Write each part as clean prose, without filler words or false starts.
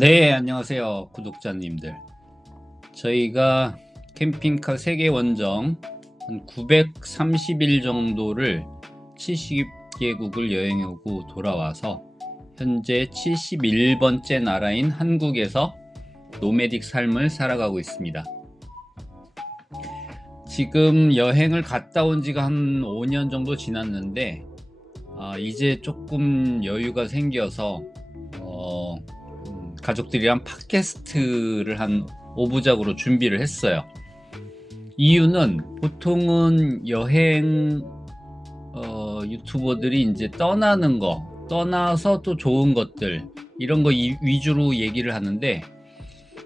네, 안녕하세요, 구독자님들. 저희가 캠핑카 세계 원정 한 930일 정도를 70개국을 여행하고 돌아와서 현재 71번째 나라인 한국에서 노매딕 삶을 살아가고 있습니다. 지금 여행을 갔다 온 지가 한 5년 정도 지났는데 이제 조금 여유가 생겨서 가족들이랑 팟캐스트를 한 5부작으로 준비를 했어요. 이유는 보통은 여행 유튜버들이 이제 떠나서 또 좋은 것들 이런 거 위주로 얘기를 하는데,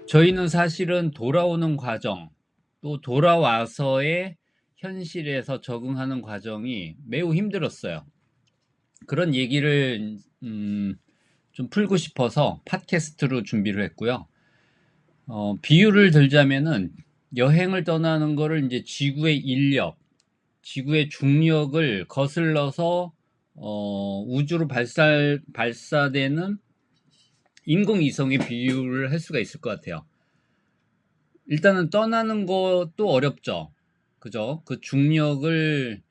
저희는 사실은 돌아오는 과정, 또 돌아와서의 현실에서 적응하는 과정이 매우 힘들었어요. 그런 얘기를 좀 풀고 싶어서 팟캐스트로 준비를 했고요. 비유를 들자면은 여행을 떠나는 거를 이제 지구의 인력, 지구의 중력을 거슬러서 우주로 발사되는 인공위성에 비유를 할 수가 있을 것 같아요. 일단은 떠나는 것도 어렵죠. 그죠? 그 중력을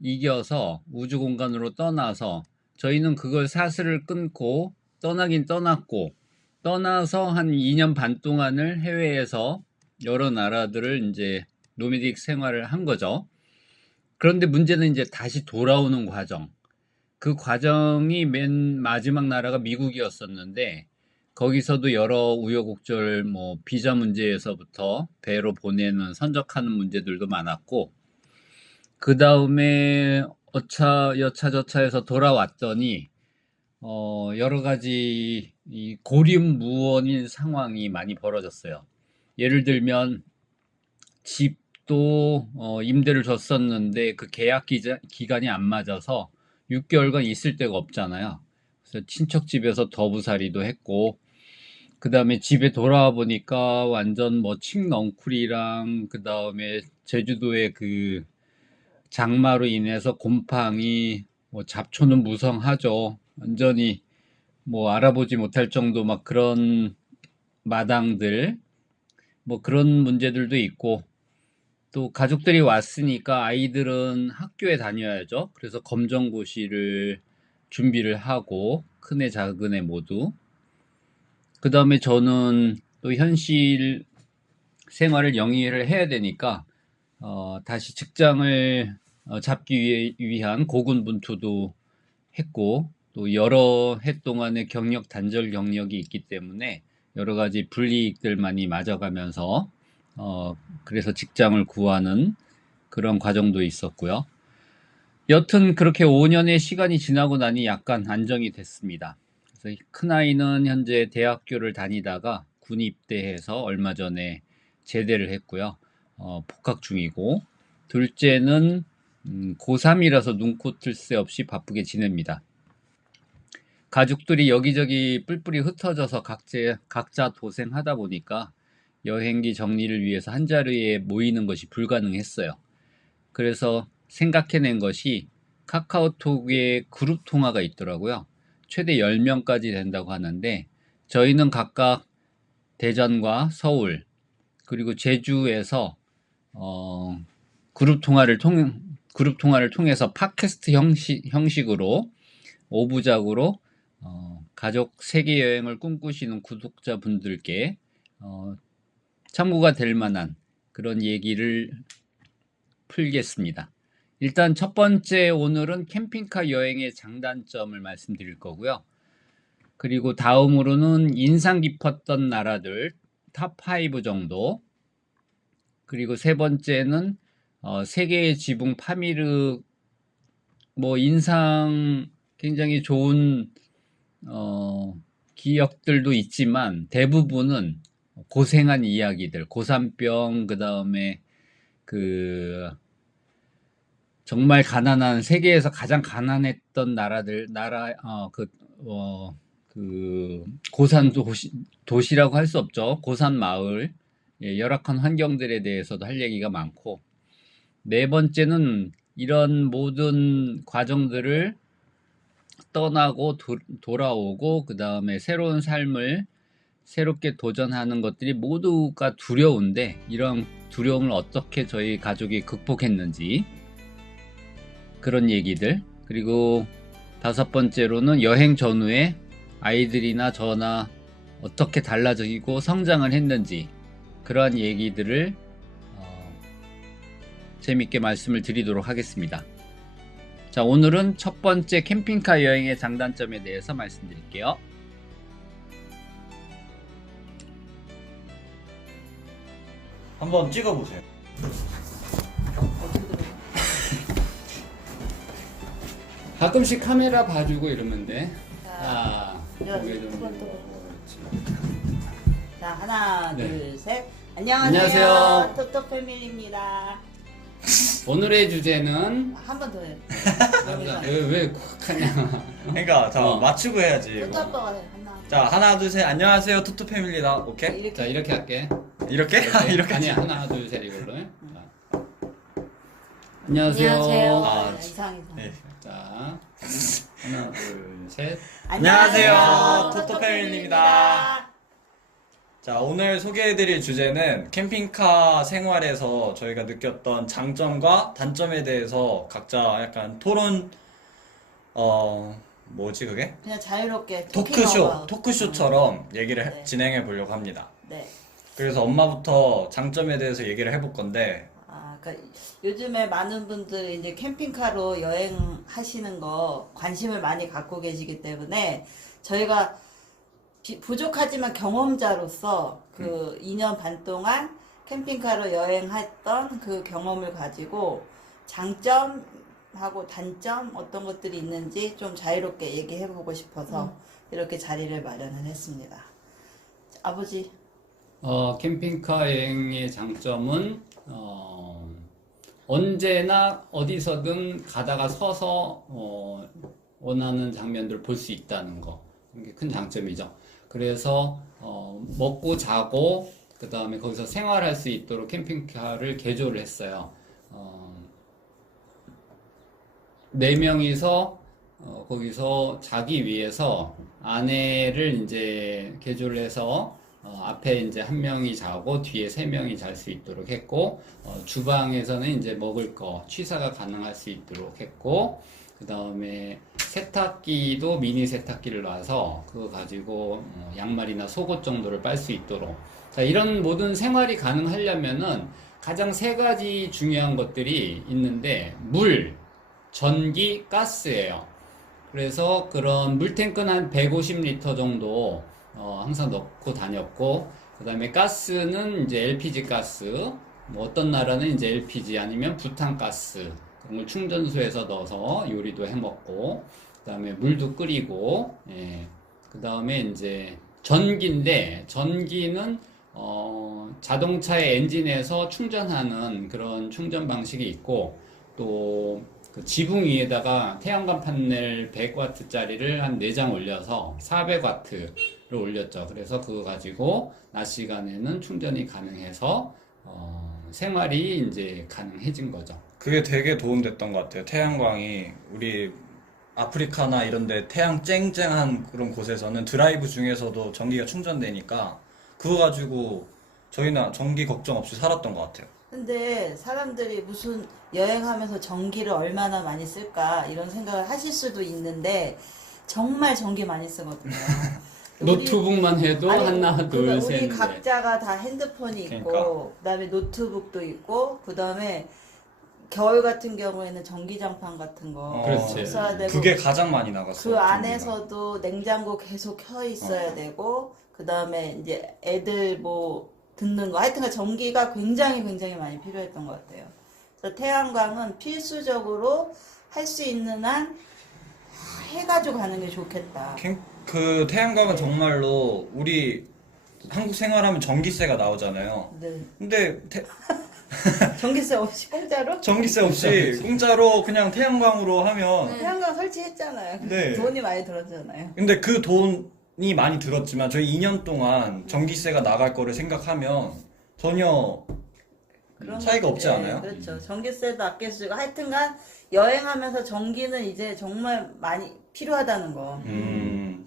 이겨서 우주 공간으로 떠나서 저희는 그걸 사슬을 끊고 떠나긴 떠났고, 떠나서 한 2년 반 동안을 해외에서 여러 나라들을 이제 노매딕 생활을 한 거죠. 그런데 문제는 이제 다시 돌아오는 과정. 그 과정이 맨 마지막 나라가 미국이었었는데, 거기서도 여러 우여곡절, 비자 문제에서부터 배로 보내는 선적하는 문제들도 많았고, 그 다음에 여차저차해서 돌아왔더니 여러 가지 이 고립무원인 상황이 많이 벌어졌어요. 예를 들면 집도 임대를 줬었는데 그 계약 기간이 안 맞아서 6개월간 있을 데가 없잖아요. 그래서 친척 집에서 더부살이도 했고, 그 다음에 집에 돌아와 보니까 완전 칡넝쿨이랑, 그 다음에 제주도의 그 장마로 인해서 곰팡이, 잡초는 무성하죠. 완전히 알아보지 못할 정도 막 그런 마당들, 그런 문제들도 있고, 또 가족들이 왔으니까 아이들은 학교에 다녀야죠. 그래서 검정고시를 준비를 하고, 큰애 작은애 모두. 그 다음에 저는 또 현실 생활을 영위를 해야 되니까 다시 직장을 잡기 위한 고군분투도 했고, 또 여러 해 동안의 단절 경력이 있기 때문에 여러 가지 불이익들 많이 맞아가면서 그래서 직장을 구하는 그런 과정도 있었고요. 여튼 그렇게 5년의 시간이 지나고 나니 약간 안정이 됐습니다. 그래서 큰아이는 현재 대학교를 다니다가 군 입대해서 얼마 전에 제대를 했고요. 복학 중이고, 둘째는 고3이라서 눈코 뜰 새 없이 바쁘게 지냅니다. 가족들이 여기저기 뿔뿔이 흩어져서 각자 도생하다 보니까 여행기 정리를 위해서 한자리에 모이는 것이 불가능했어요. 그래서 생각해낸 것이 카카오톡에 그룹 통화가 있더라고요. 최대 10명까지 된다고 하는데, 저희는 각각 대전과 서울, 그리고 제주에서 그룹 통화를 통해서 팟캐스트 형식으로 5부작으로 가족 세계 여행을 꿈꾸시는 구독자분들께 참고가 될 만한 그런 얘기를 풀겠습니다. 일단 첫 번째, 오늘은 캠핑카 여행의 장단점을 말씀드릴 거고요. 그리고 다음으로는 인상 깊었던 나라들 탑5 정도, 그리고 세 번째는 세계의 지붕 파미르, 인상 굉장히 좋은 기억들도 있지만 대부분은 고생한 이야기들, 고산병, 그 다음에 그 정말 가난한, 세계에서 가장 가난했던 고산 도시라고 할 수 없죠. 고산 마을, 열악한 환경들에 대해서도 할 얘기가 많고, 네 번째는 이런 모든 과정들을 떠나고 돌아오고, 그 다음에 새로운 삶을 새롭게 도전하는 것들이 모두가 두려운데 이런 두려움을 어떻게 저희 가족이 극복했는지 그런 얘기들, 그리고 5번째로는 여행 전후에 아이들이나 저나 어떻게 달라지고 성장을 했는지 그러한 얘기들을 재밌게 말씀을 드리도록 하겠습니다. 자, 오늘은 첫 번째 캠핑카 여행의 장단점에 대해서 말씀드릴게요. 한번 찍어보세요. 가끔씩 카메라 봐주고 이러면 돼. 자, 고개 좀 두 번 들고. 또. 그렇지. 자, 하나, 네. 둘, 셋. 안녕하세요. 안녕하세요. 토토 패밀리입니다. 오늘의 주제는 한 번 더 해. 왜 쿡하냐. 그러니까 자 어. 맞추고 해야지. 토토 이거. 아빠가 해. 하나. 자 하나 둘 셋 안녕하세요 토토 패밀리다. 오케이? 이렇게. 자, 이렇게 할게. 이렇게? 이렇게. 아니, 하나 둘 셋 이걸로 해. 자. 안녕하세요. 안녕하세요. 아, 이상. 네. 자, 하나 둘 셋. 안녕하세요. 토토 패밀리입니다. 자 오늘 소개해드릴 주제는 캠핑카 생활에서 저희가 느꼈던 장점과 단점에 대해서 각자 약간 토론 뭐지 그게? 그냥 자유롭게 토크쇼처럼 얘기를 네. 진행해 보려고 합니다. 네. 그래서 엄마부터 장점에 대해서 얘기를 해볼 건데 아, 그러니까 요즘에 많은 분들이 이제 캠핑카로 여행하시는 거 관심을 많이 갖고 계시기 때문에 저희가 부족하지만 경험자로서 그 2년 반 동안 캠핑카로 여행했던 그 경험을 가지고 장점하고 단점 어떤 것들이 있는지 좀 자유롭게 얘기해보고 싶어서 이렇게 자리를 마련을 했습니다. 아버지. 캠핑카 여행의 장점은 언제나 어디서든 가다가 서서 원하는 장면들을 볼 수 있다는 거. 이게 큰 장점이죠. 그래서 먹고 자고 그 다음에 거기서 생활할 수 있도록 캠핑카를 개조를 했어요. 4명이서 거기서 자기 위해서 아내를 이제 개조를 해서 앞에 이제 1명이 자고 뒤에 3명이 잘 수 있도록 했고, 주방에서는 이제 먹을 거 취사가 가능할 수 있도록 했고, 그 다음에 세탁기도 미니 세탁기를 놔서 그거 가지고 양말이나 속옷 정도를 빨 수 있도록. 자, 이런 모든 생활이 가능하려면은 가장 3가지 중요한 것들이 있는데 물, 전기, 가스예요. 그래서 그런 물탱크는 한 150리터 정도 항상 넣고 다녔고, 그 다음에 가스는 이제 LPG 가스, 뭐 어떤 나라는 이제 LPG 아니면 부탄가스 그런 걸 충전소에서 넣어서 요리도 해 먹고, 그 다음에 물도 끓이고, 예. 그 다음에 이제 전기인데 전기는 자동차의 엔진에서 충전하는 그런 충전 방식이 있고, 또 그 지붕 위에다가 태양광 판넬 100W짜리를 한 4장 올려서 400W를 올렸죠. 그래서 그거 가지고 낮 시간에는 충전이 가능해서 생활이 이제 가능해진 거죠. 그게 되게 도움됐던 것 같아요. 태양광이 우리 아프리카나 이런데 태양 쨍쨍한 그런 곳에서는 드라이브 중에서도 전기가 충전되니까 그거 가지고 저희는 전기 걱정 없이 살았던 것 같아요. 근데 사람들이 무슨 여행하면서 전기를 얼마나 많이 쓸까 이런 생각을 하실 수도 있는데 정말 전기 많이 쓰거든요. 노트북만 해도 아니, 하나, 둘, 그러니까 셋, 우리 넷. 각자가 다 핸드폰이 있고 그러니까. 그다음에 노트북도 있고 그다음에 겨울 같은 경우에는 전기장판 같은 거 그렇지. 써야 되고 그게 가장 많이 나갔어요. 그 안에서도 냉장고 계속 켜 있어야 되고 그다음에 이제 애들 뭐 듣는 거 하여튼간 전기가 굉장히 많이 필요했던 것 같아요. 그래서 태양광은 필수적으로 할 수 있는 한 해가지고 가는 게 좋겠다. 그 태양광은 정말로 우리 한국 생활하면 전기세가 나오잖아요. 네. 근데 전기세 없이 공짜로? 전기세 없이 공짜로 그냥 태양광으로 하면 태양광 설치했잖아요. 네. 돈이 많이 들었잖아요. 근데 그 돈이 많이 들었지만 저희 2년 동안 전기세가 나갈 거를 생각하면 전혀 그런 차이가 없지 건데, 않아요? 그렇죠. 전기세도 아낄 수 있고 하여튼간 여행하면서 전기는 이제 정말 많이 필요하다는 거.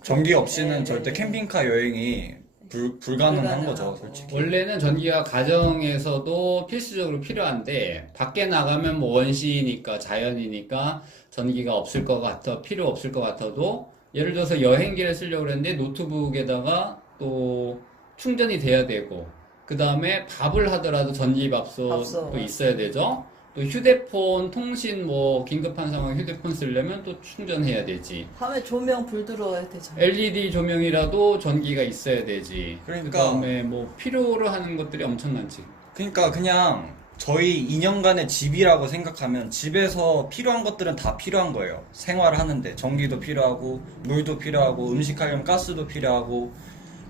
전기 없이는 네, 절대 네. 캠핑카 여행이 불가능한 거죠, 솔직히. 원래는 전기가 가정에서도 필수적으로 필요한데 밖에 나가면 뭐 원시니까 자연이니까 전기가 없을 것 같아 필요 없을 것 같아도 예를 들어서 여행기를 쓰려고 그랬는데 노트북에다가 또 충전이 돼야 되고 그 다음에 밥을 하더라도 전기밥솥도 밥솥. 있어야 되죠. 또 휴대폰 통신 뭐 긴급한 상황 휴대폰 쓰려면 또 충전해야 되지. 밤에 조명 불 들어야 되잖아. LED 조명이라도 전기가 있어야 되지. 그러니까. 그다음에 뭐 필요로 하는 것들이 엄청 많지. 그러니까 그냥 저희 2년간의 집이라고 생각하면 집에서 필요한 것들은 다 필요한 거예요. 생활을 하는데 전기도 필요하고 물도 필요하고 음식하려면 가스도 필요하고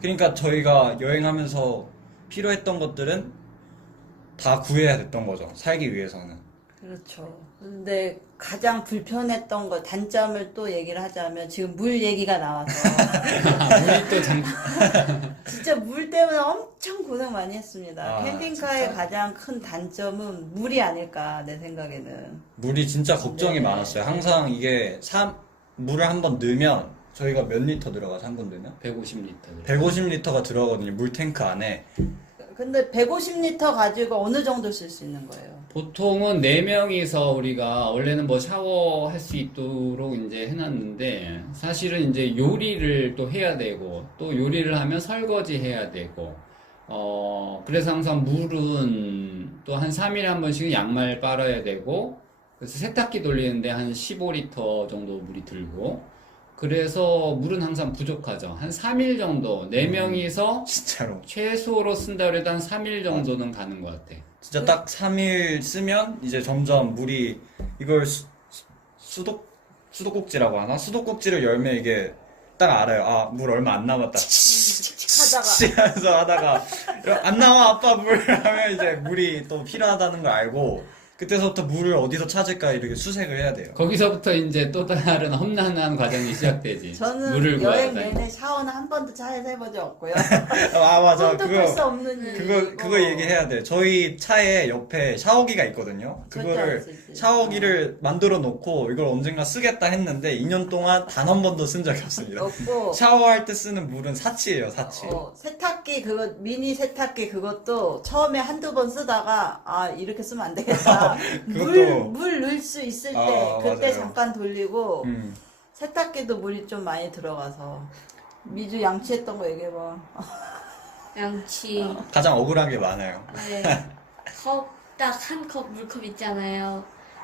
그러니까 저희가 여행하면서 필요했던 것들은 다 구해야 됐던 거죠. 살기 위해서는. 그렇죠. 근데 가장 불편했던 거 단점을 또 얘기를 하자면 지금 물 얘기가 나와서 물이 또 진짜 물 때문에 엄청 고생 많이 했습니다. 아, 캠핑카의 진짜? 가장 큰 단점은 물이 아닐까 내 생각에는. 물이 진짜 걱정이 네. 많았어요. 항상 이게 물을 한번 넣으면 저희가 몇 리터 들어가죠? 한 번 넣으면? 150리터. 150리터가 들어가거든요. 물탱크 안에. 근데 150리터 가지고 어느 정도 쓸 수 있는 거예요? 보통은 4명이서 우리가 원래는 뭐 샤워할 수 있도록 이제 해놨는데 사실은 이제 요리를 또 해야 되고 또 요리를 하면 설거지 해야 되고 그래서 항상 물은 또 한 3일에 한 번씩은 양말 빨아야 되고 그래서 세탁기 돌리는데 한 15리터 정도 물이 들고 그래서 물은 항상 부족하죠. 한 3일 정도 4명이서 진짜로. 최소로 쓴다 그래도 한 3일 정도는 가는 것 같아. 진짜 딱 3일 쓰면 이제 점점 물이 이걸 수도꼭지라고 하나? 수도꼭지를 열면 이게 딱 알아요. 아, 물 얼마 안 남았다. 하면서 하다가 안 나와 아빠 물 하면 이제 물이 또 필요하다는 걸 알고 그때서부터 물을 어디서 찾을까 이렇게 수색을 해야 돼요. 거기서부터 이제 또 다른 험난한 과정이 시작되지. 저는 물을 여행 구하다. 내내 샤워는 한 번도 차에서 해본 적 없고요. 아 맞아 손도 그거 풀수 없는 일이고. 그거 얘기해야 돼. 저희 차에 옆에 샤워기가 있거든요. 절대 그거를 안 쓰지. 샤워기를 만들어 놓고 이걸 언젠가 쓰겠다 했는데 2년 동안 단 한 번도 쓴 적이 없습니다. 없고 샤워할 때 쓰는 물은 사치예요, 사치. 세탁기 그거 미니 세탁기 그것도 처음에 한두 번 쓰다가 아 이렇게 쓰면 안 되겠다. 그것도- 물 넣을 수 있을 때 아, 그때 맞아요. 잠깐 돌리고 음. 세탁기도 물이 좀 많이 들어가서 미주 양치했던 거 얘기해봐. 양치. 가장 억울한 게 많아요. 네. 딱 한 컵 물컵 있잖아요.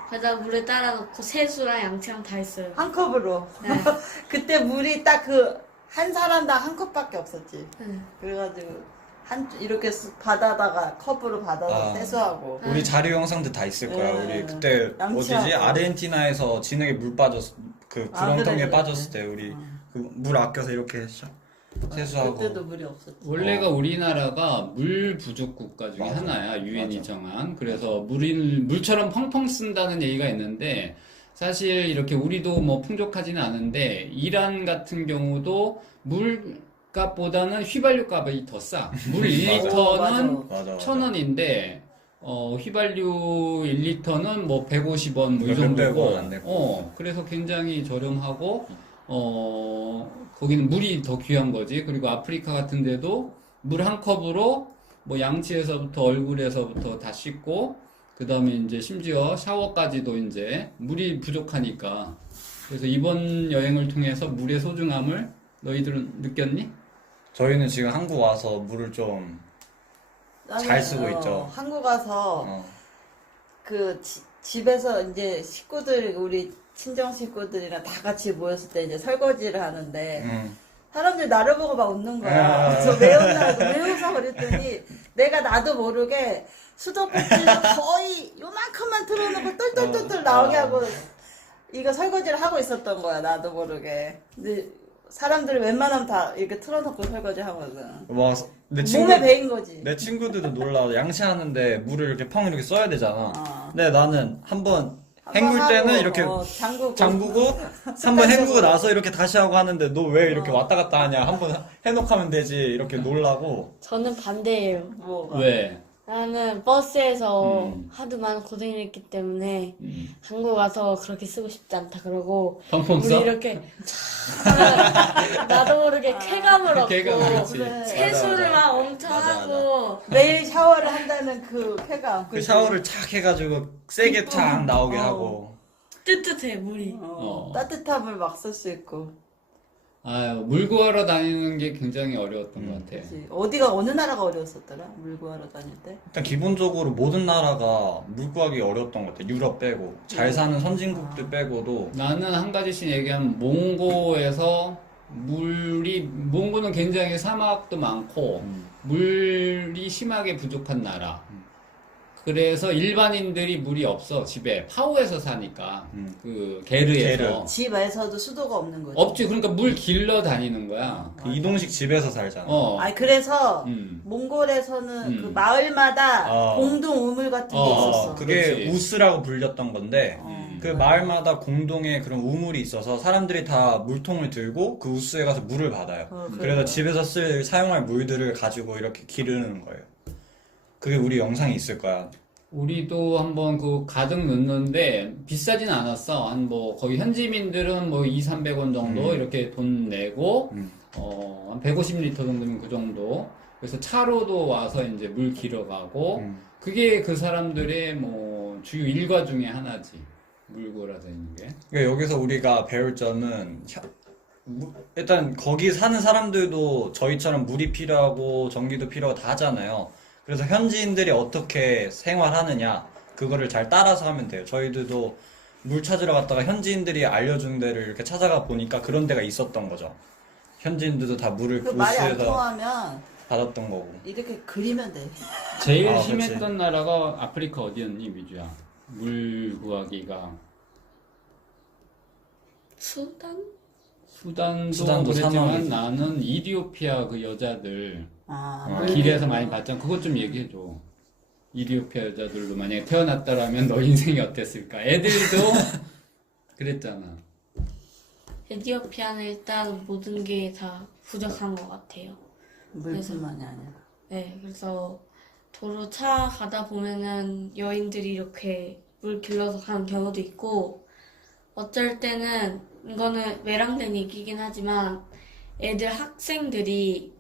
거기다 물에 따라 놓고 세수랑 양치랑 다 했어요. 한 컵으로. 네. 그때 물이 딱 그 한 사람당 한 컵밖에 없었지. 네. 그래가지고 이렇게 받아다가 컵으로 받아서 아. 세수하고. 우리 자료 영상도 다 있을 거야. 우리 그때 양치하고. 어디지? 아르헨티나에서 진흙에 물 빠졌 그 아, 구렁텅이에 그래, 그래. 빠졌을 때 우리 그 물 아껴서 이렇게 세수하고. 그때도 물이 없었지. 원래가 우리나라가 물 부족 국가 중에 맞아. 하나야. 유엔이 맞아. 정한. 그래서 물처럼 펑펑 쓴다는 얘기가 있는데 사실 이렇게 우리도 뭐 풍족하지는 않은데 이란 같은 경우도 물값보다는 휘발유 값이 더 싸. 물 1리터는 맞아. 1,000원인데 휘발유 1리터는 뭐 150원 뭐 이 몇백 정도고. 원 안 되고. 그래서 굉장히 저렴하고 거기는 물이 더 귀한 거지. 그리고 아프리카 같은 데도 물 한 컵으로 뭐 양치에서부터 얼굴에서부터 다 씻고 그다음에 이제 심지어 샤워까지도 이제 물이 부족하니까. 그래서 이번 여행을 통해서 물의 소중함을 너희들은 느꼈니? 저희는 지금 한국 와서 물을 좀 잘 쓰고 있죠. 한국 와서 어, 그 집에서 이제 식구들 우리 친정 식구들이랑 다 같이 모였을 때 이제 설거지를 하는데 사람들이 나를 보고 막 웃는 거야. 아. 그래서 왜 웃나 왜 웃어 그랬더니 내가 나도 모르게 수도꼭지를 거의 요만큼만 틀어놓고 똘똘똘똘 나오게 하고 이거 설거지를 하고 있었던 거야 나도 모르게. 근데 사람들이 웬만하면 다 이렇게 틀어놓고 설거지 하거든. 몸에 배인 거지. 내 친구들도 놀라. 양치하는데 물을 이렇게 펑 이렇게 써야 되잖아. 어. 근데 나는 한번 한번 헹굴 때는 하고, 이렇게 잠그고 잠그고 한번 헹구고 나서 이렇게 다시 하고 하는데 너 왜 이렇게 왔다 갔다 하냐? 한번 해놓고 하면 되지. 이렇게 놀라고. 저는 반대예요. 뭐가. 왜? 나는 버스에서 음. 하도 많은 고생을 했기 때문에 음. 한국 와서 그렇게 쓰고 싶지 않다 그러고 펑펑 우리 써? 이렇게 촤 나도 모르게 쾌감을 얻고 쾌감, 그렇지. 그래. 세수를 맞아. 막 엄청 맞아, 하고 매일 샤워를 한다는 그 쾌감. 그 샤워를 착 해가지고 세게 탁 나오게 어. 하고. 뜨뜻해 물이. 따뜻한 물 막 쓸 수 있고. 아유, 물 구하러 다니는 게 굉장히 어려웠던 것 같아. 그치. 어디가 어느 나라가 어려웠었더라? 물 구하러 다닐 때. 일단 기본적으로 모든 나라가 물 구하기 어려웠던 것 같아. 유럽 빼고. 잘 사는 선진국들 빼고도. 나는 한 가지씩 얘기하면 몽고에서 몽고는 굉장히 사막도 많고 물이 심하게 부족한 나라. 그래서 일반인들이 물이 없어 집에 파오에서 사니까 그 게르에서 게르. 집에서도 수도가 없는 거지. 없지. 그러니까 물 길러 다니는 거야. 그 이동식 집에서 살잖아. 아니 그래서 음. 몽골에서는 그 음. 마을마다 어. 공동 우물 같은 게 있었어. 그게 그렇지. 우스라고 불렸던 건데 음. 그 마을마다 공동의 그런 우물이 있어서 사람들이 다 물통을 들고 그 우스에 가서 물을 받아요. 그래요. 그래서 집에서 사용할 물들을 가지고 이렇게 기르는 거예요. 그게 우리 영상이 있을 거야. 우리도 한번 그 가득 넣는데 비싸진 않았어. 한 뭐 거의 현지민들은 뭐 200~300원 정도 이렇게 돈 내고 한 150리터 정도면 그 정도. 그래서 차로도 와서 이제 물 길어가고 그게 그 사람들의 뭐 주요 일과 중에 하나지. 물 구하러 다니는 게. 그러니까 여기서 우리가 배울 점은 일단 거기 사는 사람들도 저희처럼 물이 필요하고 전기도 필요하고 다 하잖아요. 그래서 현지인들이 어떻게 생활하느냐 그거를 잘 따라서 하면 돼요. 저희들도 물 찾으러 갔다가 현지인들이 알려준 데를 이렇게 찾아가 보니까 그런 데가 있었던 거죠. 현지인들도 다 물을 그 말이 안 우스에서 통하면 받았던 거고. 이렇게 그리면 돼. 제일 아, 그치. 심했던 나라가 아프리카 어디였니, 미주야? 물 구하기가. 수단? 수단도 수단도 그랬지만 산업이지. 나는 이디오피아 그 여자들 아, 길에서 많이 봤잖아. 그것 좀 얘기해줘. 이디오피아 여자들도 만약에 태어났다라면 너 인생이 어땠을까? 애들도 그랬잖아. 에티오피아는 일단 모든 게 다 부족한 것 같아요. 물뿐만이 아니라. 네, 그래서 도로 차 가다 보면은 여인들이 이렇게 물 길러서 가는 경우도 있고, 어쩔 때는 이거는 외람된 얘기긴 하지만 애들 학생들이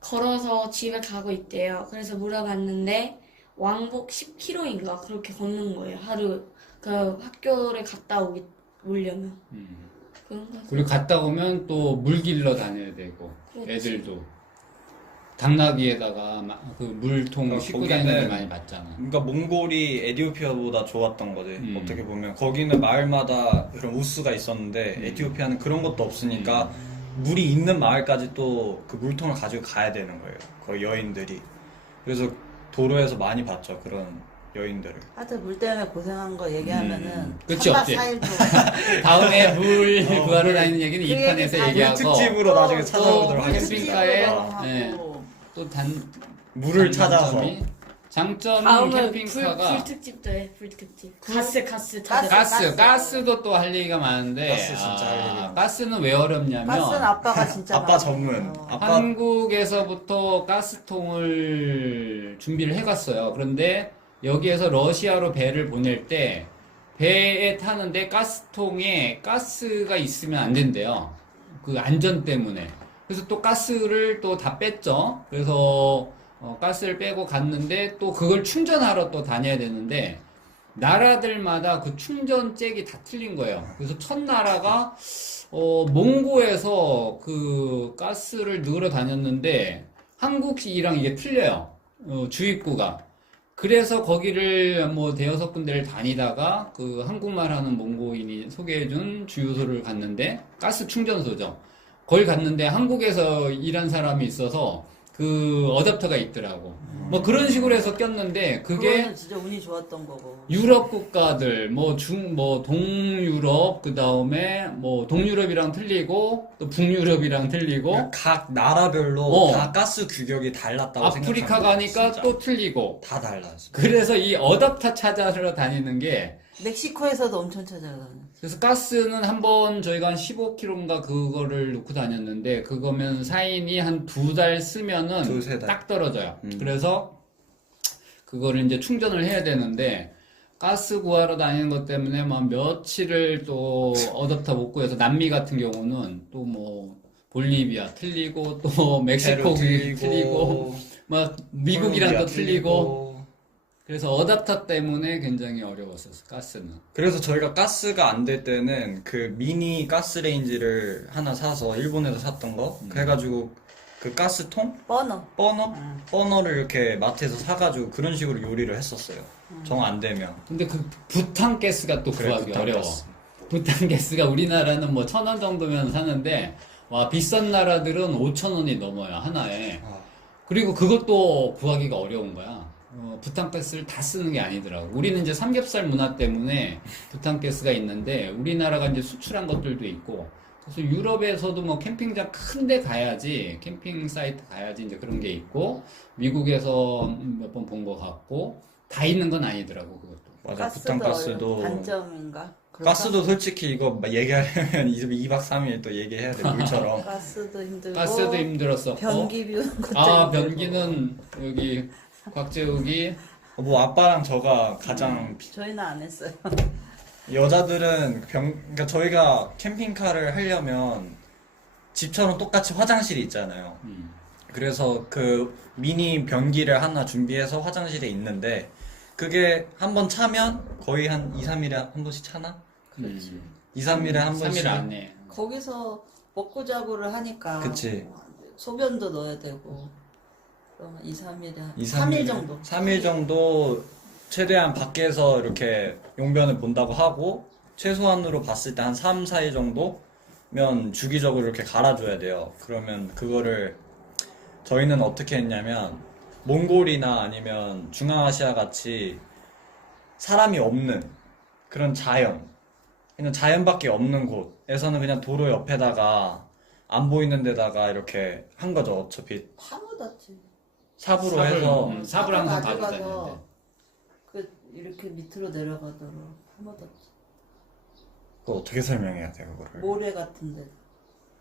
걸어서 집에 가고 있대요. 그래서 물어봤는데 왕복 10km인가 그렇게 걷는 거예요. 하루 그 학교를 갔다 오려면 그런 거. 그리고 갔다 오면 또 물 길러 다녀야 되고 그렇지. 애들도 당나귀에다가 그 물통 싣고 거기는- 다니는 걸 많이 봤잖아. 그러니까 몽골이 에티오피아보다 좋았던 거지. 어떻게 음. 보면 거기는 마을마다 그런 우스가 있었는데 에티오피아는 그런 것도 없으니까 물이 있는 마을까지 또 그 물통을 가지고 가야 되는 거예요. 거의 여인들이. 그래서 도로에서 많이 봤죠. 그런 여인들을. 하여튼 물 때문에 고생한 거 얘기하면은 끝이 3박 없지. 4일도 다음에 물 구하러 다니는 얘기는 그 2편에서 얘기 다 얘기하고 특집으로 나중에 찾아보도록 또 하겠습니다. 캠핑카에 하고 네. 또 물을 찾아서. 장점은 다음은 캠핑카가 불 특집도 해. 불 특집. 가스 가스. 찾아. 가스도 또 할 얘기가 많은데 가스 진짜 할 얘기가 많아. 가스는 왜 어렵냐면 가스는 아빠가 진짜 아빠 많이 전문. 했어. 아빠 한국에서부터 가스통을 준비를 해갔어요. 그런데 여기에서 러시아로 배를 보낼 때 배에 타는데 가스통에 가스가 있으면 안 된대요. 그 안전 때문에. 그래서 또 가스를 또 다 뺐죠. 그래서 가스를 빼고 갔는데 또 그걸 충전하러 또 다녀야 되는데 나라들마다 그 충전 잭이 다 틀린 거예요. 그래서 첫 나라가 몽고에서 그 가스를 넣으러 다녔는데 한국이랑 이게 틀려요. 주입구가. 그래서 거기를 뭐 대여섯 군데를 다니다가 그 한국말 하는 몽고인이 소개해준 주유소를 갔는데 가스 충전소죠. 거기 갔는데 한국에서 일한 사람이 있어서 그 어댑터가 있더라고. 뭐 그런 식으로 해서 꼈는데 그게 그거는 진짜 운이 좋았던 거고. 유럽 국가들, 뭐 동유럽, 그 다음에 뭐 동유럽이랑 틀리고, 또 북유럽이랑 틀리고, 그러니까 각 나라별로 어. 다 가스 규격이 달랐다고 아프리카 생각하면 가니까 진짜. 또 틀리고. 다 달라졌어. 그래서 이 어댑터 찾아서 다니는 게, 멕시코에서도 엄청 찾아가는. 그래서 가스는 한번 저희가 한 15kg인가 그거를 놓고 다녔는데, 그거면 사인이 한 2달 쓰면은 두세 달. 딱 떨어져요. 그래서 그거를 이제 충전을 해야 되는데 가스 구하러 다니는 것 때문에 막 며칠을 또 어댑터 못 구해서 남미 같은 경우는 또 뭐 볼리비아 틀리고 또 멕시코 페루 틀리고 막 미국이랑 또 콜롬비아 틀리고 그래서 어댑터 때문에 굉장히 어려웠었어 가스는. 그래서 저희가 가스가 안 될 때는 그 미니 가스레인지를 하나 사서 일본에서 샀던 거 그래가지고 그 가스통 버너. 버너를 이렇게 마트에서 사가지고 그런 식으로 요리를 했었어요. 정 안 되면. 근데 그 부탄가스가 또 그래, 구하기 어려워. 부탄가스. 부탄가스가 우리나라는 뭐 1,000원 정도면 사는데 와 비싼 나라들은 5,000원이 넘어요 하나에. 아, 그리고 그것도 구하기가 어려운 거야. 부탄가스를 다 쓰는 게 아니더라고. 우리는 이제 삼겹살 문화 때문에 부탄가스가 있는데 우리나라가 이제 수출한 것들도 있고. 그래서 유럽에서도 뭐 캠핑장 큰 데 가야지, 캠핑 사이트 가야지 이제 그런 게 있고, 미국에서 몇 번 본 것 같고, 다 있는 건 아니더라고, 그것도. 맞아. 부탄가스도. 단점인가? 그런가? 가스도 솔직히 이거 막 얘기하려면 2박 3일 또 얘기해야 돼, 물처럼. 가스도 힘들고. 가스도 힘들었었고. 변기 비우는 것도 아, 힘들고. 변기는 여기 곽재욱이 뭐 아빠랑 저가 가장 저희는 안 했어요. 여자들은 그러니까 저희가 캠핑카를 하려면 집처럼 똑같이 화장실이 있잖아요. 그래서 그 미니 변기를 하나 준비해서 화장실에 있는데 그게 한 번 차면 거의 한 2, 3일에 한 번씩 차나? 그렇지. 2, 3일에 한 번씩. 3일 안에. 거기서 먹고 자고를 하니까 그치. 소변도 넣어야 되고 그러면 2, 3일에 2, 3일 정도. 3일 정도 최대한 밖에서 이렇게 용변을 본다고 하고 최소한으로 봤을 때 한 3, 4일 정도면 주기적으로 이렇게 갈아줘야 돼요. 그러면 그거를 저희는 어떻게 했냐면 몽골이나 아니면 중앙아시아 같이 사람이 없는 그런 그냥 자연밖에 없는 곳에서는 그냥 도로 옆에다가 안 보이는 데다가 이렇게 한 거죠. 어차피 다 묻었지. 삽으로 해서 삽을 항상 가지고 가져가서 다니는데. 그 이렇게 밑으로 내려가도록 다 묻었지. 그거 어떻게 설명해야 돼요, 그거를? 모래 같은데.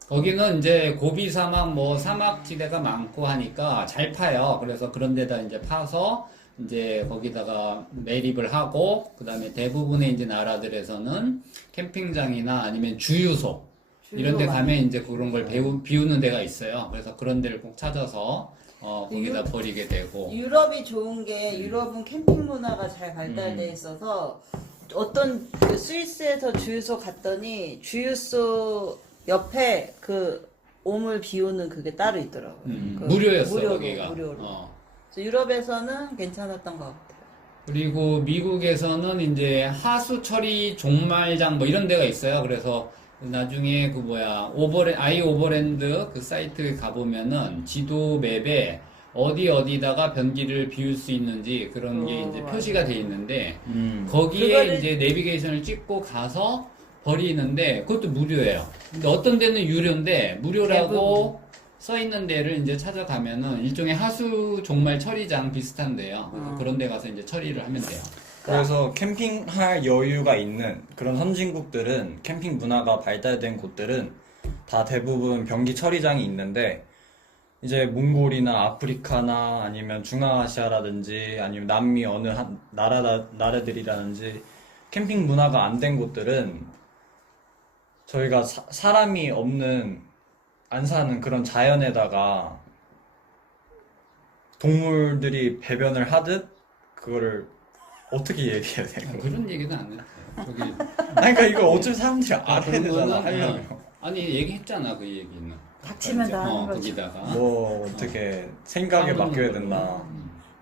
거기는 이제 고비 사막 뭐 사막지대가 많고 하니까 잘 파요. 그래서 그런 데다 이제 파서 이제 거기다가 매립을 하고 그다음에 대부분의 이제 나라들에서는 캠핑장이나 아니면 주유소 이런 데 가면 이제 그런 걸 비우는 데가 있어요. 그래서 그런 데를 꼭 찾아서 거기다 버리게 되고. 유럽이 좋은 게 유럽은 캠핑 문화가 잘 발달돼 있어서 어떤 그 스위스에서 주유소 갔더니 주유소 옆에 그 오물 비우는 그게 따로 있더라고요. 그 무료였어 무료로, 거기가. 무료로. 그래서 유럽에서는 괜찮았던 것 같아요. 그리고 미국에서는 이제 하수 처리 종말장 뭐 이런 데가 있어요. 그래서 나중에 그 뭐야 아이 오버랜드 그 사이트에 가보면은 지도 맵에 어디다가 변기를 비울 수 있는지 그런 게 이제 맞아. 표시가 돼 있는데 음. 거기에 그거를- 이제 내비게이션을 찍고 가서 버리는데 그것도 무료예요. 근데 어떤 데는 유료인데 무료라고 대부분. 써 있는 데를 이제 찾아가면은 일종의 하수 종말 처리장 비슷한데요. 그래서 그런 데 가서 이제 처리를 하면 돼요. 그래서 캠핑할 여유가 있는 그런 선진국들은 캠핑 문화가 발달된 곳들은 다 대부분 변기 처리장이 있는데 이제 몽골이나 아프리카나 아니면 중앙아시아라든지 아니면 남미 어느 한 나라들이라든지 캠핑 문화가 안 된 곳들은 저희가 사람이 없는 안 사는 그런 자연에다가 동물들이 배변을 하듯 그거를 어떻게 얘기해야 돼요? 그런 얘기는 안 해요. 저기 아니 그러니까 이걸 어차피 사람들이 알아야 그런 되잖아 거는 하려면 아니 얘기했잖아 그 얘기는. 닥치면 다 하는 거죠. 거기다가 뭐 어떻게 생각에 맡겨야 된다.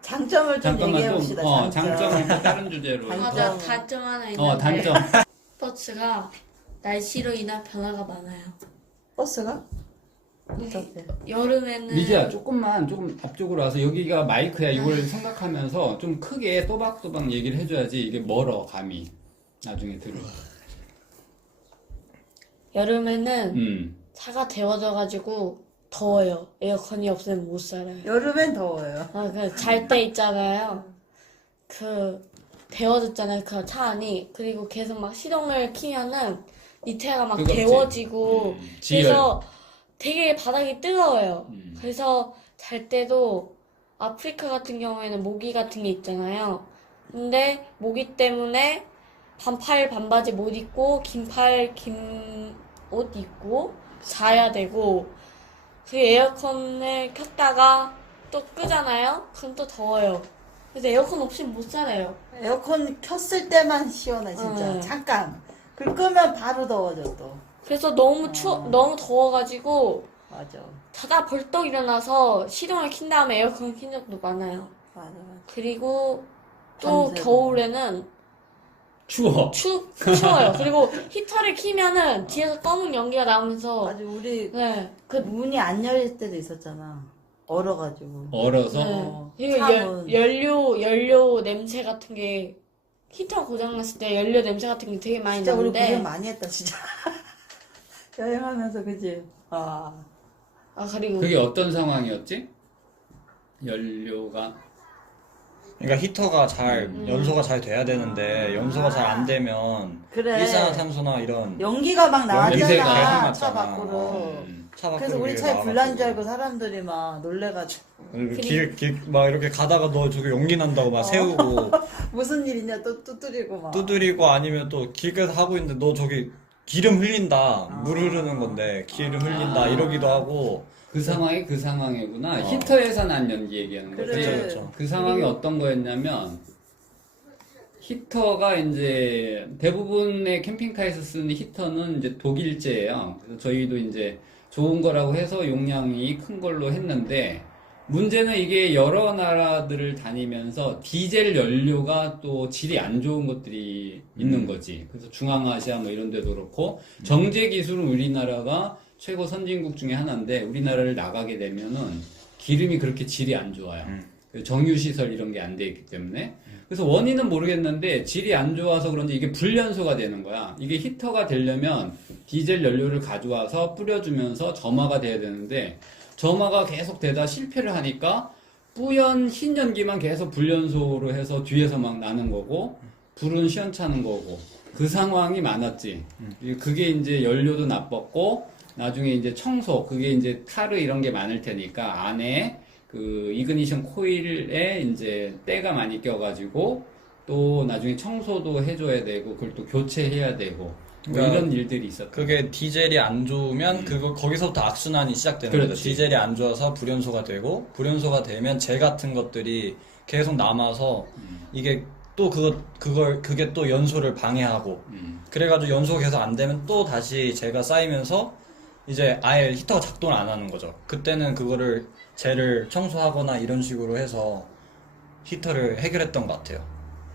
장점을 좀 얘기해 잠깐만 봅시다. 좀 장점을 또 다른 주제로. 단점. 맞아, 단점 하나 있는데 단점. 스포츠가 날씨로 인한 변화가 많아요. 버스가? 어떻게? 여름에는 미지야 조금 앞쪽으로 와서 여기가 마이크야. 이걸 생각하면서 좀 크게 또박또박 얘기를 해줘야지 이게 멀어 감이 나중에 들어. 여름에는 차가 데워져가지고 더워요. 에어컨이 없으면 못 살아요. 여름엔 더워요. 잘 때 있잖아요. 그 데워졌잖아요. 그 차 안이. 그리고 계속 막 시동을 키면은 밑에가 막 뜨겁지? 데워지고 지열. 그래서 되게 바닥이 뜨거워요. 음. 그래서 잘 때도 아프리카 같은 경우에는 모기 같은 게 있잖아요. 근데 모기 때문에 반팔 반바지 못 입고 긴 팔 긴 옷 입고 자야 되고 그 에어컨을 켰다가 또 끄잖아요. 그럼 또 더워요. 그래서 에어컨 없이 못 살아요. 에어컨 켰을 때만 시원해 진짜. 잠깐. 불 끄면 바로 더워져 또. 그래서 너무 너무 더워가지고 맞아. 자다 벌떡 일어나서 시동을 킨 다음에 에어컨 킨 적도 많아요. 맞아. 그리고 또 밤새고. 겨울에는 추워. 추워요. 그리고 히터를 키면은 뒤에서 검은 연기가 나오면서 맞아. 우리 네. 그 문이 안 열릴 때도 있었잖아. 얼어가지고. 얼어서 어, 그리고 창은. 연료 냄새 같은 게 히터 고장났을 때 연료 냄새 같은 게 되게 많이 진짜 우리 고생 나는데 많이 했다 진짜. 여행하면서 그지. 아. 그리고 그게 어떤 상황이었지? 연료가 그러니까 히터가 잘 연소가 잘 돼야 되는데 연소가 잘 안 되면 그래. 일산화탄소나 이런 연기가 막 연기가 계속 나왔잖아. 차 났잖아. 밖으로. 차 밖으로 그래서 우리 이렇게 차에 불난 줄 나와가지고. 알고 사람들이 막 놀래가지고 막 이렇게 가다가 너 저기 연기 난다고 막 세우고 무슨 일 있냐 또 두드리고 막. 두드리고 아니면 또 길가에서 하고 있는데 너 저기 기름 흘린다 물 흐르는 건데 기름 흘린다 이러기도 하고 그 상황이 그 상황이구나. 히터에서 난 연기 얘기하는 거지. 그래. 그렇죠. 그 상황이 어떤 거였냐면 히터가 이제 대부분의 캠핑카에서 쓰는 히터는 이제 독일제예요. 그래서 저희도 이제 좋은 거라고 해서 용량이 큰 걸로 했는데 문제는 이게 여러 나라들을 다니면서 디젤 연료가 또 질이 안 좋은 것들이 있는 거지. 그래서 중앙아시아 뭐 이런 데도 그렇고 정제 기술은 우리나라가 최고 선진국 중에 하나인데 우리나라를 나가게 되면은 기름이 그렇게 질이 안 좋아요. 정유시설 이런 게 안 돼 있기 때문에. 그래서 원인은 모르겠는데 질이 안 좋아서 그런지 이게 불연소가 되는 거야. 이게 히터가 되려면 디젤 연료를 가져와서 뿌려주면서 점화가 돼야 되는데 점화가 계속 되다 실패를 하니까 뿌연 흰 연기만 계속 불연소로 해서 뒤에서 막 나는 거고 불은 시원찮은 거고 그 상황이 많았지. 그게 이제 연료도 나빴고 나중에 이제 청소 그게 이제 타르 이런 게 많을 테니까 안에 그 이그니션 코일에 이제 때가 많이 껴가지고 또 나중에 청소도 해줘야 되고 그걸 또 교체해야 되고 뭐 그러니까 이런 일들이 있었던 그게 디젤이 안 좋으면 그거 거기서부터 악순환이 시작되는 거죠. 그렇지. 디젤이 안 좋아서 불연소가 되고 불연소가 되면 재 같은 것들이 계속 남아서 이게 또 그게 또 연소를 방해하고 그래가지고 연소가 계속 안 되면 또 다시 재가 쌓이면서 이제 아예 히터가 작동을 안 하는 거죠. 그때는 그거를 재를 청소하거나 이런 식으로 해서 히터를 해결했던 것 같아요.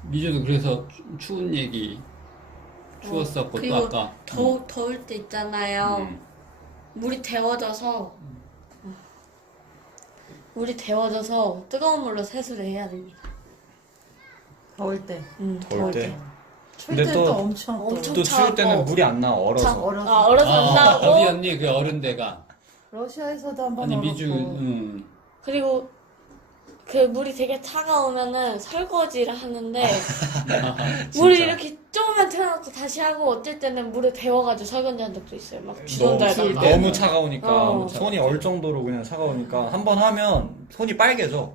미주도 그래서 추운 얘기 추웠었고 또 그리고 아까 더울 때 있잖아요. 물이 데워져서 뜨거운 물로 세수를 해야 됩니다. 더울 때. 더울 때. 추울 근데 때는 또 또- 엄청 엄청 또 추울 때는 차고. 물이 안 나와 얼어서. 얼어서. 얼어서 안 나오고 어디 언니 그 어른 데가 러시아에서도 한번 아니 얼었고. 미주 그리고 그 물이 되게 차가우면은 설거지를 하는데 물을 이렇게 조금만 틀어놓고 다시 하고 어쩔 때는 물에 데워가지고 설거지 한 적도 있어요. 막 너무 주전자에다가. 때. 너무 차가우니까 어. 손이 얼 정도로 그냥 차가우니까 한 번 하면 손이 빨개져.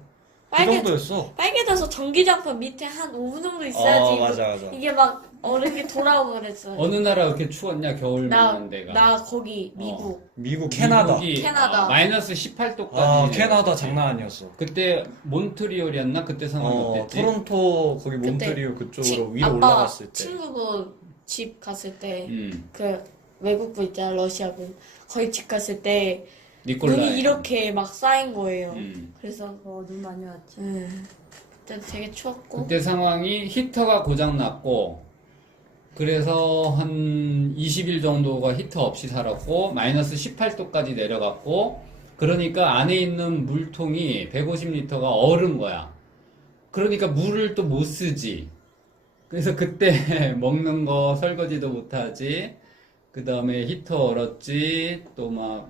그 빨개- 정도였어. 빨개져서 전기장판 밑에 한 5분 정도 있어야지 맞아. 이게 막 얼음이 돌아오고 그랬어요. 어느 나라 그렇게 추웠냐 겨울 나, 많은 데가 나 거기 미국. 미국, 캐나다. 미국이, 캐나다. 마이너스 18도까지 아, 캐나다 장난 아니었어. 그때 몬트리올이었나 그때 상황이 어땠지? 토론토 거기 그때 몬트리올 그쪽으로 위로 아빠 올라갔을 때. 친구분 집 갔을 때 음, 그 외국분 있잖아 러시아분 거기 집 갔을 때 니콜라이 눈이 이렇게 막 쌓인 거예요. 그래서 눈 많이 왔지. 그때 되게 추웠고 그때 상황이 히터가 고장 났고 그래서 한 20일 정도가 히터 없이 살았고 마이너스 18도까지 내려갔고 그러니까 안에 있는 물통이 150리터가 얼은 거야. 그러니까 물을 또 못 쓰지. 그래서 그때 먹는 거 설거지도 못 하지. 그 다음에 히터 얼었지. 또 막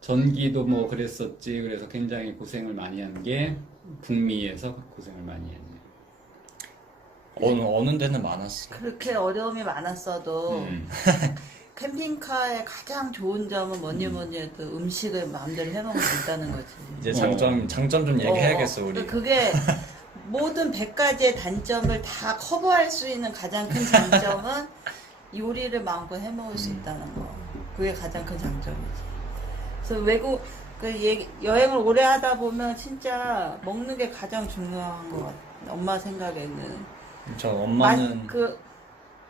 전기도 뭐 그랬었지. 그래서 굉장히 고생을 많이 한 게 북미에서 고생을 많이 했네. 어느 데는 많았어. 그렇게 어려움이 많았어도 캠핑카의 가장 좋은 점은 뭐니 뭐니 해도 음식을 마음대로 해먹을 수 있다는 거지. 이제 장점 좀 얘기해야겠어, 우리. 그게 모든 100가지의 단점을 다 커버할 수 있는 가장 큰 장점은 요리를 마음껏 해먹을 수 있다는 거. 그게 가장 큰 장점이지. 그래서 여행을 오래 하다 보면 진짜 먹는 게 가장 중요한 것 같아. 엄마 생각에는. 저 엄마는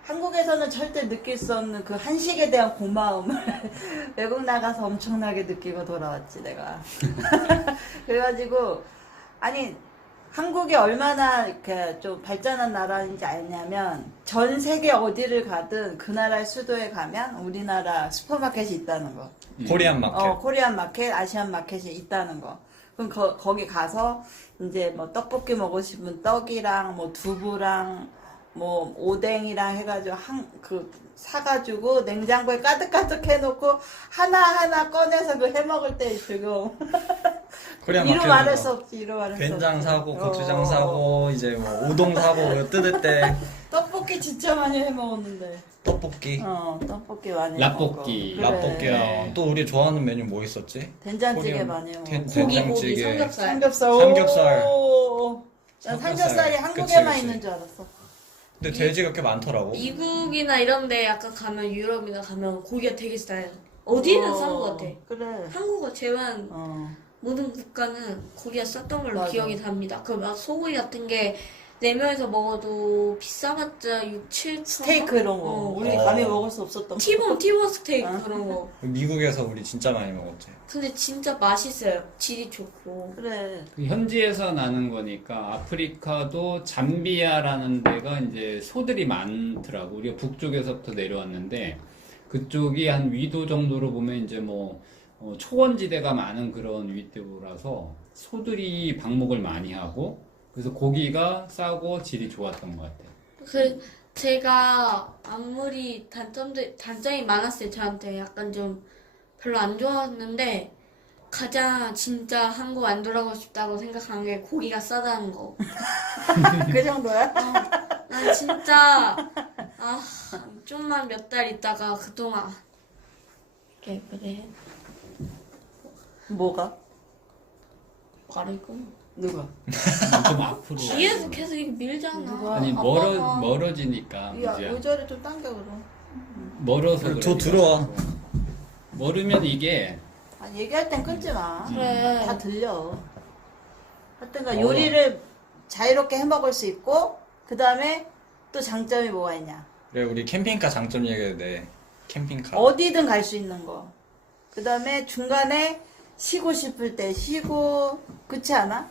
한국에서는 절대 느낄 수 없는 그 한식에 대한 고마움을 외국 나가서 엄청나게 느끼고 돌아왔지, 내가. 그래가지고, 아니, 한국이 얼마나 이렇게 좀 발전한 나라인지 알냐면, 전 세계 어디를 가든 그 나라의 수도에 가면 우리나라 슈퍼마켓이 있다는 거. 코리안 마켓. 코리안 마켓, 아시안 마켓이 있다는 거. 그럼 거기 가서 이제 뭐 떡볶이 먹고 싶으면 떡이랑 뭐 두부랑 뭐 오뎅이랑 해가지고 사가지고 냉장고에 가득가득 해놓고 하나하나 꺼내서 그 해먹을 때 지금 코리안 이루 말할 마켓에서 수 없지, 이루 말할 수 없지. 된장 사고, 고추장 사고, 이제 뭐 우동 사고, 뜯을 때 떡볶이 진짜 많이 해먹었는데. 떡볶이. 떡볶이 많이 라볶이. 해먹고. 라볶이랑 또 우리 좋아하는 메뉴 뭐 있었지? 된장찌개 코리안- 많이 해먹고. 고기, 된장찌개. 삼겹살. 삼겹살. 삼겹살. 난 삼겹살. 삼겹살이 한국에만 그치. 있는 줄 알았어. 근데 돼지가 꽤 많더라고. 미국이나 이런데 약간 가면 유럽이나 가면 고기가 되게 싸요. 어디는 싼 것 같아. 그래. 한국어 제외한 어. 모든 국가는 고기가 쌌던 걸로 맞아. 기억이 납니다. 그 막 소고기 같은 게 4명이서 먹어도 비싸봤자 6, 7천 스테이크 이런 거. 우리 감히 먹을 수 없었던 티본 스테이크 그런 거. 미국에서 우리 진짜 많이 먹었지. 근데 진짜 맛있어요. 질이 좋고. 그래. 그 현지에서 나는 거니까 아프리카도 잠비아라는 데가 이제 소들이 많더라고. 우리가 북쪽에서부터 내려왔는데 그쪽이 한 위도 정도로 보면 이제 뭐 초원지대가 많은 그런 위도라서 소들이 방목을 많이 하고 그래서 고기가 싸고 질이 좋았던 것 같아요. 제가 아무리 단점이 많았어요. 저한테 약간 좀 별로 안 좋았는데 가장 진짜 한국 안 돌아가고 싶다고 생각한 게 고기가 싸다는 거. 그 정도야? 난 진짜 좀만 몇 달 있다가 그동안 그래 뭐가? 가리고 누가? 좀 앞으로. 뒤에서 계속 이렇게 밀잖아. 누가? 아니 아빠가. 멀어지니까 야, 무지야. 의자를 좀 당겨 그럼. 멀어서 그래. 저 들어와. 멀으면 이게 얘기할 땐 끊지 마. 그래. 다 들려. 하여튼간 요리를 자유롭게 해 먹을 수 있고 그 다음에 또 장점이 뭐가 있냐? 그래, 우리 캠핑카 장점 얘기해도 돼. 캠핑카. 어디든 갈 수 있는 거. 그 다음에 중간에 쉬고 싶을 때 쉬고, 그렇지 않아?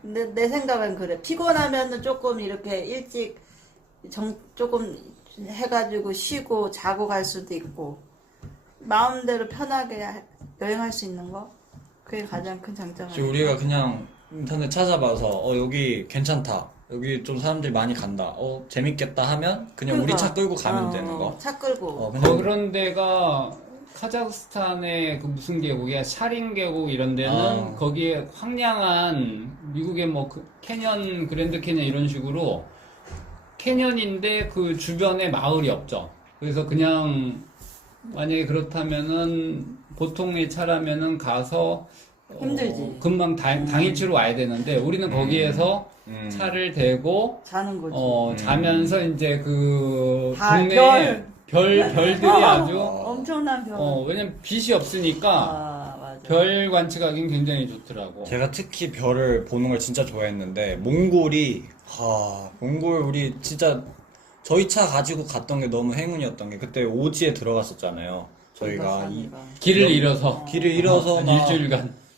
근데 내 생각엔 그래. 피곤하면은 조금 이렇게 일찍 조금 해가지고 쉬고 자고 갈 수도 있고, 마음대로 편하게 여행할 수 있는 거. 그게 가장 큰 장점이야. 지금 우리가 그냥 인터넷 찾아봐서 여기 괜찮다. 여기 좀 사람들이 많이 간다. 재밌겠다 하면 그냥 우리 차 끌고 가면 되는 거. 차 끌고. 그냥 그런 데가 카자흐스탄의 그 무슨 계곡이야? 샤린 계곡 이런 데는 거기에 황량한 미국의 뭐 캐년, 그랜드 캐년 이런 식으로 캐년인데 그 주변에 마을이 없죠. 그래서 그냥 만약에 그렇다면은 보통의 차라면은 가서 힘들지. 금방 당일치로 와야 되는데 우리는 거기에서 차를 대고 자는 거지. 자면서 이제 그 별. 동네 별들이 아주 엄청난 별. 왜냐면 빛이 없으니까 맞아. 별 관측하기는 굉장히 좋더라고. 제가 특히 별을 보는 걸 진짜 좋아했는데 몽골이 몽골 우리 진짜 저희 차 가지고 갔던 게 너무 행운이었던 게 그때 오지에 들어갔었잖아요. 저희가 길을 잃어서 길을 잃어서 막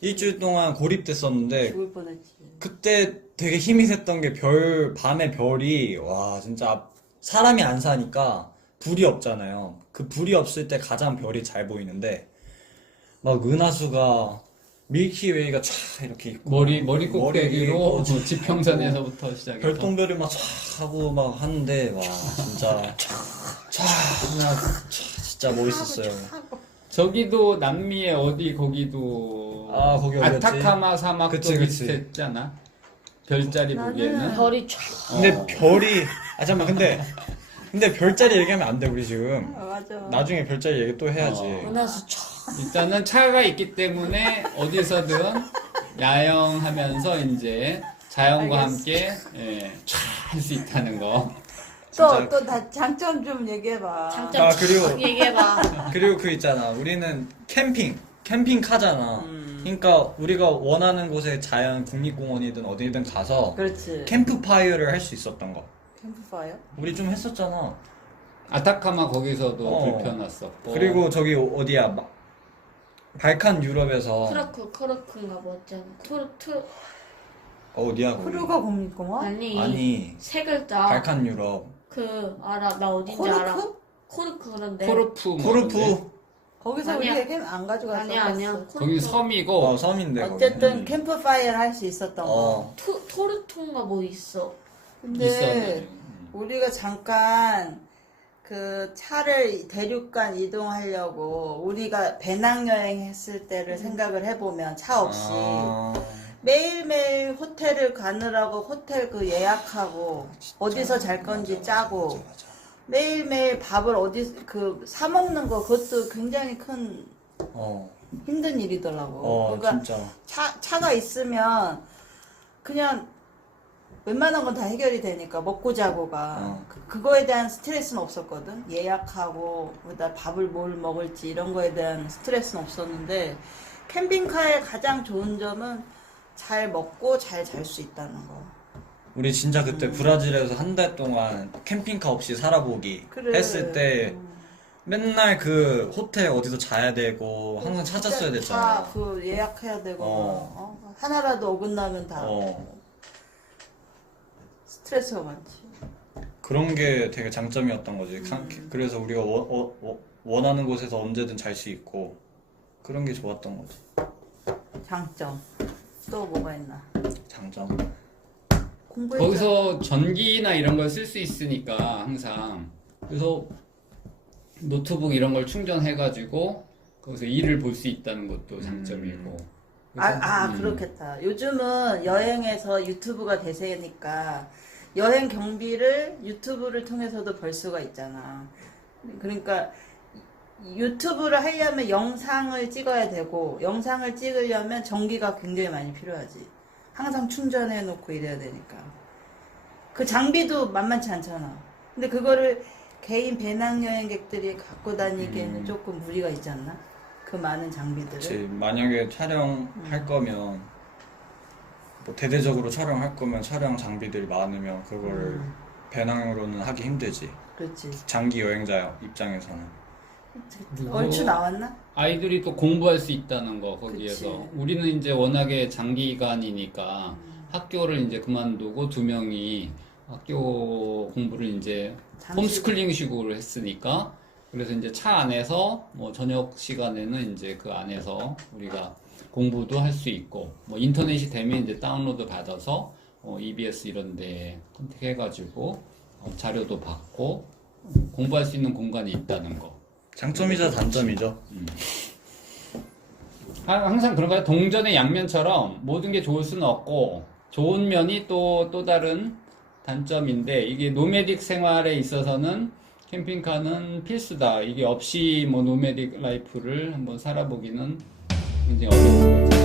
일주일 동안 고립됐었는데 죽을 뻔했지. 그때 되게 힘이 셌던 게 밤에 별이 와 진짜 사람이 안 사니까 불이 없잖아요. 그 불이 없을 때 가장 별이 잘 보이는데 막 은하수가 밀키웨이가 쫙 이렇게 있고 머리 꼭대기로 지평선에서부터 시작해서 별똥별이 막 쫙 하고 막 하는데 와 진짜 진짜 멋있었어요. 저기도 남미의 어디 거기도 거기 어디였지? 아타카마 사막도 그치. 비슷했잖아. 별자리 보기에는 별이 쫙. 근데 별이 잠깐만 근데 근데 별자리 얘기하면 안 돼, 우리 지금. 맞아. 나중에 별자리 얘기 또 해야지. 은하수 촤. 일단은 차가 있기 때문에 어디서든 야영하면서 이제 자연과 함께 할 수 있다는 거. 진짜. 또 장점 좀 얘기해봐. 장점 아, 그리고- 얘기해봐. 그리고 그 있잖아. 우리는 캠핑카잖아. 그러니까 우리가 원하는 곳에 자연 국립공원이든 어디든 가서 그렇지. 캠프파이어를 할 수 있었던 거. 캠프파이어? 우리 좀 했었잖아. 아타카마 거기서도 어. 불 펴놨었고. 그리고 저기 어디야? 발칸 유럽에서 크루크인가 뭐였잖아. 어디야 거기? 크루가 국립공원? 아니 세 글자. 발칸 유럽. 알아. 나 어딘지 알아. 코르크? 코르크 그런데. 코르프. 뭐 이런데. 코르프. 거기서 아니야. 우리 캠 안 가져갔어. 아니야. 거기 코르크. 섬이고 섬인데 어쨌든 거기. 캠프파이어를 할 수 있었던 거. 어. 토르토인가 뭐 있어. 근데 있었네. 우리가 잠깐 그 차를 대륙간 이동하려고 우리가 배낭여행 했을 때를 생각을 해보면 차 없이 아, 매일매일 호텔을 가느라고 호텔 그 예약하고 어디서 잘 건지 짜고 맞아. 매일매일 밥을 사 먹는 거 그것도 굉장히 큰 힘든 일이더라고. 그러니까 진짜. 차가 있으면 그냥 웬만한 건 다 해결이 되니까 먹고 자고가 그거에 대한 스트레스는 없었거든. 예약하고 그다음 밥을 뭘 먹을지 이런 거에 대한 스트레스는 없었는데 캠핑카의 가장 좋은 점은 잘 먹고 잘 잘 수 있다는 거. 우리 진짜 그때 브라질에서 한 달 동안 캠핑카 없이 살아보기 그래. 했을 때 맨날 그 호텔 어디서 자야 되고 항상 찾았어야 됐잖아. 다그 예약해야 되고 하나라도 어긋나면 다 스트레스가 많지. 그런 게 되게 장점이었던 거지. 그래서 우리가 원하는 곳에서 언제든 잘 수 있고 그런 게 좋았던 거지. 장점 또 뭐가 있나? 장점. 공부했잖아. 거기서 전기나 이런 걸 쓸 수 있으니까 항상 그래서 노트북 이런 걸 충전해가지고 거기서 일을 볼 수 있다는 것도 장점이고. 그렇겠다. 요즘은 여행에서 유튜브가 대세니까 여행 경비를 유튜브를 통해서도 벌 수가 있잖아. 그러니까 유튜브를 하려면 영상을 찍어야 되고 영상을 찍으려면 전기가 굉장히 많이 필요하지. 항상 충전해 놓고 이래야 되니까. 그 장비도 만만치 않잖아. 근데 그거를 개인 배낭여행객들이 갖고 다니기에는 조금 무리가 있지 않나? 그 많은 장비들을. 그치. 만약에 촬영할 거면 뭐 대대적으로 촬영할 거면 촬영 장비들이 많으면 그걸 배낭으로는 하기 힘들지. 그렇지. 장기 여행자 입장에서는. 그리고 얼추 나왔나? 아이들이 또 공부할 수 있다는 거 거기에서. 그치. 우리는 이제 워낙에 장기간이니까 학교를 이제 그만두고 두 명이 학교 공부를 이제 홈스쿨링 식으로 했으니까 그래서 이제 차 안에서 뭐 저녁 시간에는 이제 그 안에서 우리가 공부도 할 수 있고 뭐 인터넷이 되면 이제 다운로드 받아서 EBS 이런 데 컨택해가지고 자료도 받고 공부할 수 있는 공간이 있다는 거. 장점이자 단점이죠. 항상 그런 거야. 동전의 양면처럼 모든 게 좋을 수는 없고 좋은 면이 또 다른 단점인데 이게 노매딕 생활에 있어서는 캠핑카는 필수다. 이게 없이 뭐 노매딕 라이프를 한번 살아보기는 굉장히 어려운 거죠.